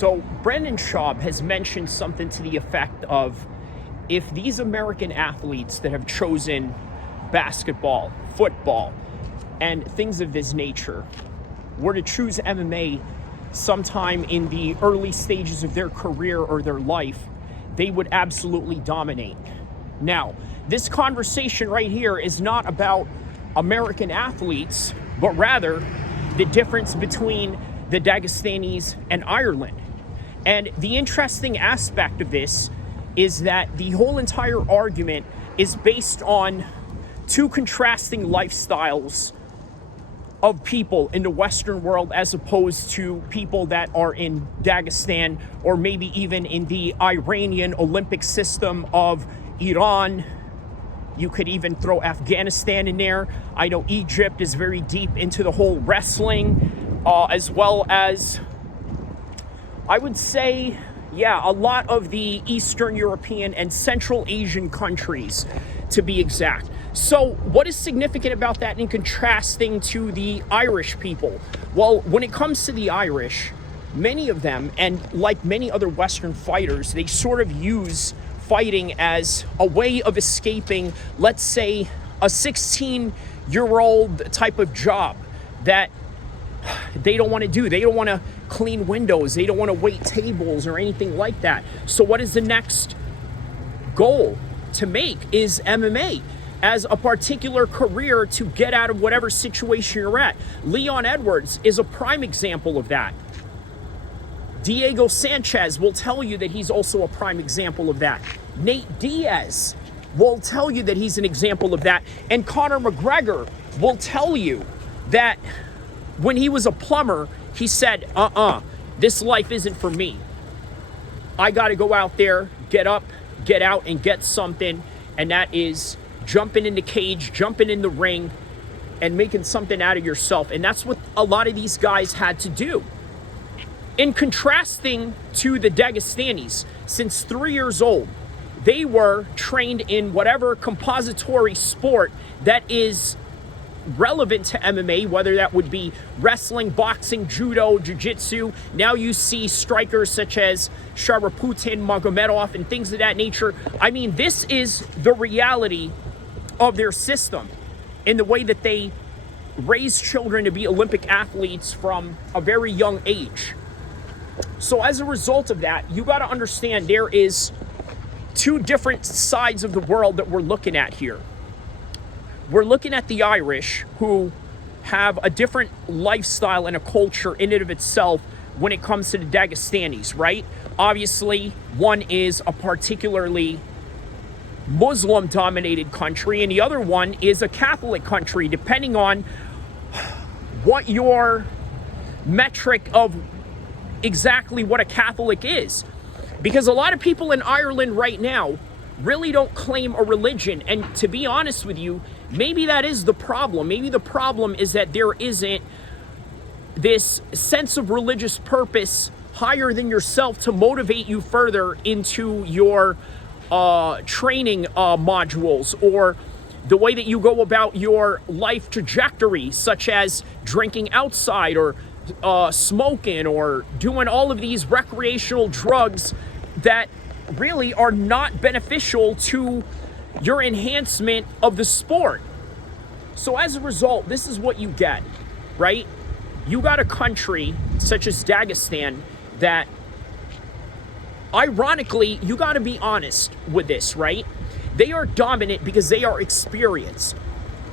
So Brendan Schaub has mentioned something to the effect of, if these American athletes that have chosen basketball, football, and things of this nature were to choose MMA sometime in the early stages of their career or their life, they would absolutely dominate. Now, this conversation right here is not about American athletes, but rather the difference between the Dagestanis and Ireland. And the interesting aspect of this is that the whole entire argument is based on two contrasting lifestyles of people in the Western world as opposed to people that are in Dagestan or maybe even in the Iranian Olympic system of Iran. You could even throw Afghanistan in there. I know Egypt is very deep into the whole wrestling, as well as, I would say, yeah, a lot of the Eastern European and Central Asian countries, to be exact. So what is significant about that in contrasting to the Irish people? Well, when it comes to the Irish, many of them, and like many other Western fighters, they sort of use fighting as a way of escaping, let's say, a 16-year-old type of job that they don't want to do. They don't want to clean windows. They don't want to wait tables or anything like that. So what is the next goal to make is MMA as a particular career to get out of whatever situation you're at. Leon Edwards is a prime example of that. Diego Sanchez will tell you that he's also a prime example of that. Nate Diaz will tell you that he's an example of that. And Conor McGregor will tell you that when he was a plumber, he said, this life isn't for me. I got to go out there, get up, get out, and get something. And that is jumping in the cage, jumping in the ring, and making something out of yourself. And that's what a lot of these guys had to do. In contrasting to the Dagestanis, since 3 years old, they were trained in whatever compository sport that is relevant to MMA, whether that would be wrestling, boxing, judo, jiu-jitsu. Now you see strikers such as Sharaputin, Magomedov, and things of that nature. I mean, this is the reality of their system in the way that they raise children to be Olympic athletes from a very young age. So as a result of that, you got to understand there is two different sides of the world that we're looking at here. We're looking at the Irish, who have a different lifestyle and a culture in and of itself when it comes to the Dagestanis, right? Obviously, one is a particularly Muslim-dominated country, and the other one is a Catholic country, depending on what your metric of exactly what a Catholic is. Because a lot of people in Ireland right now really don't claim a religion. And to be honest with you, maybe that is the problem. Maybe the problem is that there isn't this sense of religious purpose higher than yourself to motivate you further into your training modules, or the way that you go about your life trajectory, such as drinking outside or smoking or doing all of these recreational drugs that really are not beneficial to your enhancement of the sport. So as a result, this is what you get, right? You got a country such as Dagestan that, ironically, you got to be honest with this, right? They are dominant because they are experienced.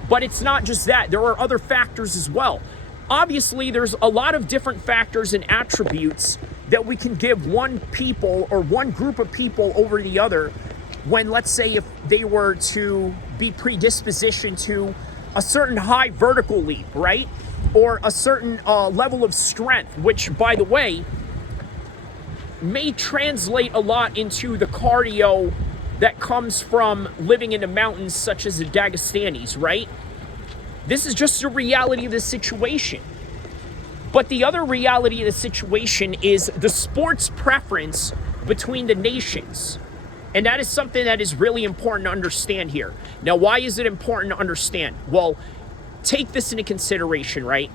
But it's not just that. There are other factors as well. Obviously, there's a lot of different factors and attributes that we can give one people or one group of people over the other when, let's say, if they were to be predispositioned to a certain high vertical leap, right? Or a certain level of strength, which, by the way, may translate a lot into the cardio that comes from living in the mountains such as the Dagestanis, right? This is just the reality of the situation. But the other reality of the situation is the sports preference between the nations. And that is something that is really important to understand here. Now, why is it important to understand? Well, take this into consideration, right?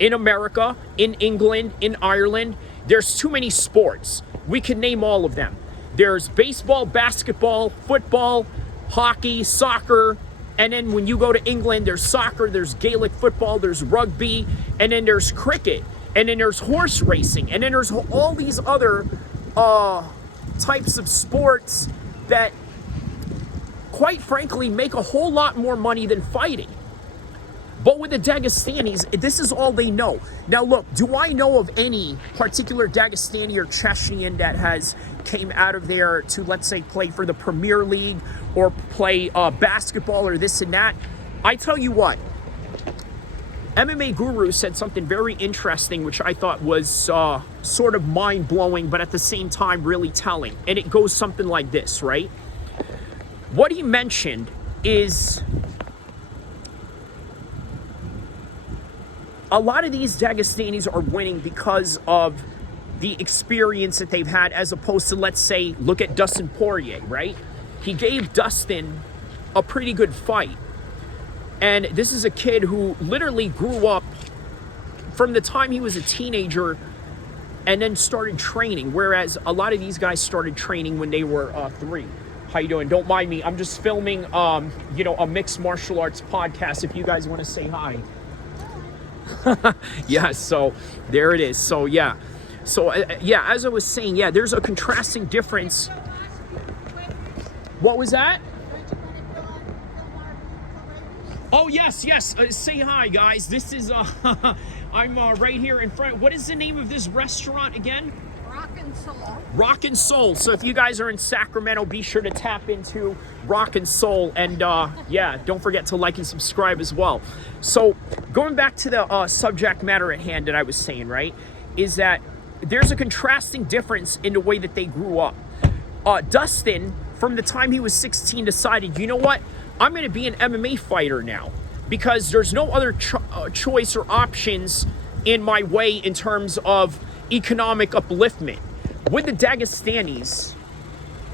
in America, in England, in Ireland. There's too many sports. We can name all of them. There's baseball, basketball, football, hockey, soccer, and then when you go to England, there's soccer, there's Gaelic football, there's rugby, and then there's cricket, and then there's horse racing, and then there's all these other types of sports that, quite frankly, make a whole lot more money than fighting. But with the Dagestanis, this is all they know. Now look, do I know of any particular Dagestani or Chechnyan that has came out of there to, let's say, play for the Premier League or play basketball or this and that? I tell you what, MMA Guru said something very interesting, which I thought was sort of mind-blowing, but at the same time really telling. And it goes something like this, right? What he mentioned is a lot of these Dagestanis are winning because of the experience that they've had, as opposed to, let's say, look at Dustin Poirier, right? He gave Dustin a pretty good fight. And this is a kid who literally grew up from the time he was a teenager and then started training, whereas a lot of these guys started training when they were 3. How you doing? Don't mind me. I'm just filming, a mixed martial arts podcast if you guys want to say hi. Yeah, so there it is. So yeah, as I was saying, yeah, there's a contrasting difference. What was that? Oh yes, say hi, guys. This is I'm right here in front. What is the name of this restaurant again? Rock and Soul. So if you guys are in Sacramento, be sure to tap into Rock and Soul, and yeah, don't forget to like and subscribe as well. So going back to the subject matter at hand that I was saying, right, is that there's a contrasting difference in the way that they grew up. Dustin, from the time he was 16, decided, you know what, I'm going to be an MMA fighter now, because there's no other choice or options in my way in terms of economic upliftment. With the Dagestanis,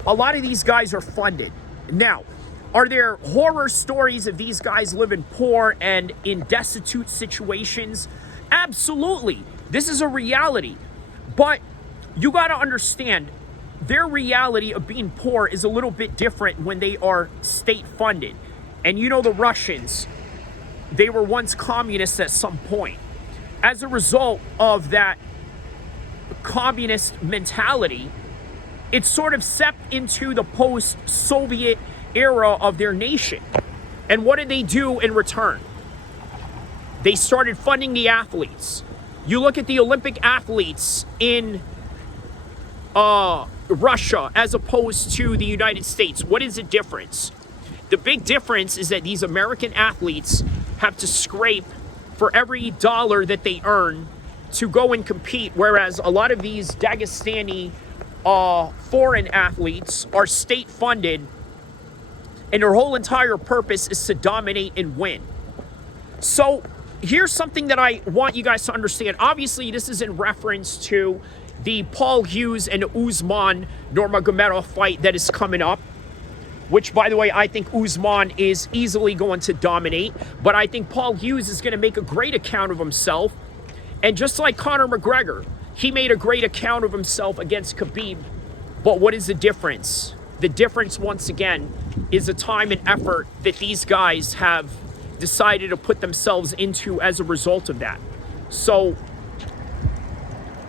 a lot of these guys are funded. Now, are there horror stories of these guys living poor and in destitute situations? Absolutely. This is a reality. But you got to understand, their reality of being poor is a little bit different when they are state funded. And you know, the Russians, they were once communists at some point. As a result of that communist mentality, it sort of seeped into the post-Soviet era of their nation. And what did they do in return? They started funding the athletes. You look at the Olympic athletes in Russia as opposed to the United States. What is the difference? The big difference is that these American athletes have to scrape for every dollar that they earn to go and compete, whereas a lot of these Dagestani foreign athletes are state funded, and their whole entire purpose is to dominate and win. So here's something that I want you guys to understand. Obviously, this is in reference to the Paul Hughes and Usman Nurmagomedov fight that is coming up, which, by the way, I think Usman is easily going to dominate, but I think Paul Hughes is going to make a great account of himself. And just like Conor McGregor, he made a great account of himself against Khabib. But what is the difference? The difference, once again, is the time and effort that these guys have decided to put themselves into as a result of that. So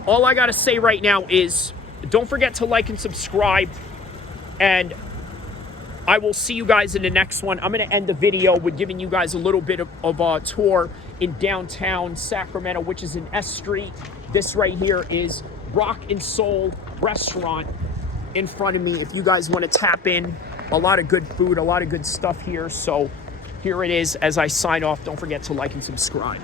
all I got to say right now is don't forget to like and subscribe, and I will see you guys in the next one. I'm going to end the video with giving you guys a little bit of a tour in downtown Sacramento, which is in S Street. This right here is Rock and Soul restaurant in front of me. If you guys want to tap in, a lot of good food, a lot of good stuff here. So here it is. As I sign off, don't forget to like and subscribe.